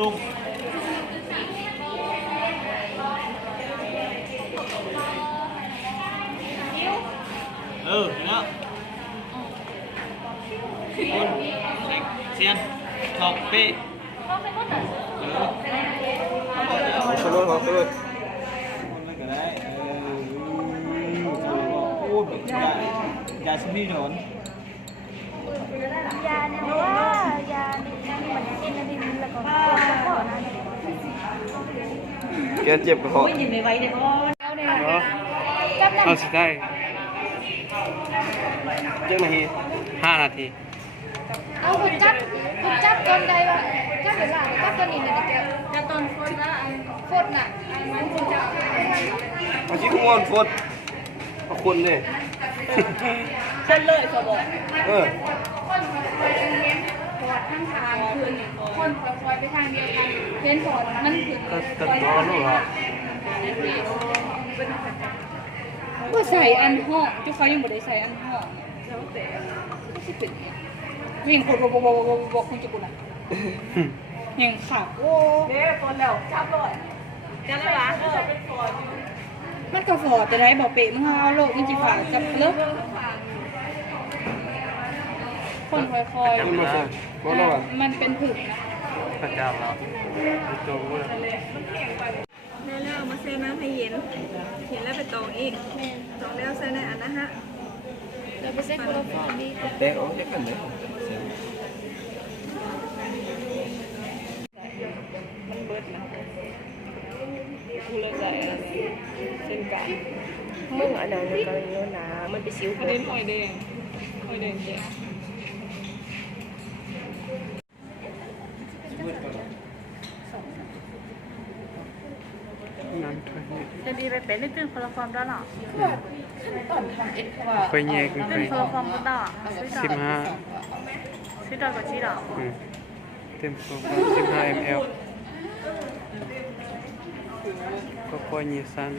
ลุงแล้วเซียนถอกเป้สโลว์ของตัวมันก็ได้โอ้ยาสมีหนอนยาเนี่ยว่ายาเนี่ยเหมือนกินอะไรนี่แล้วก็ก่อนนะแกเจ็บกระเพาะเอาเนี่ยจับ เอาสิได้เจ็บนาที5 นาทีเอาคุณจับตอนใดวะจับเวลาจับตอนนี้นะเดี๋ยวจับตอนโคตรละโคตรน่ะมันคุณจับมาชี้ขมวนฟดมาคนเลยคนเลยเขาบอกเออคนคอยเห็นปอดทั้งทางคืนคนคอยไปทางเดียวกันเห็นปอดมันคือตัดตัวลูกเหรอว่าใส่อันห่อที่เขายังไม่ได้ใส่อันห่อแล้วแต่ที่เป็นวิ่งโคตรบอกคุณจะกุนอ่ะยังขับโอ้เนี่ยคนแล้วจับเลยจับเลยวะมันก็ฟอแต่ไรบอกเป๊ะมึงเอาโลกมันจีฝาจับเลิกคนค่อยๆมันเป็นผึ่งนะพระเจ้าเราตัวกูเลยแล้วเอามาใส่น้ำให้เย็นแล้วไปตองอีกตองแล้วใส่ในอันนะฮะเราไปเซ็ตโคลอฟอร์มดีแดงออกจากกันเลยมันเบิดนะกูเลยใส่เส้นกลางมึงอันนั้นมันก็เลยหนามันไปซิ้วอันนี้หอยแดงแก่จะดีไปเป็นเรื่องโคลอฟอร์มได้หรอตอนทำเอ็กซ์ว่าไปแยกไปเป็นโคลอฟอร์มก็ได้15ชื่อดาวกับชื่อดาวเต็มตัว15 ml ก็พอยี่สัน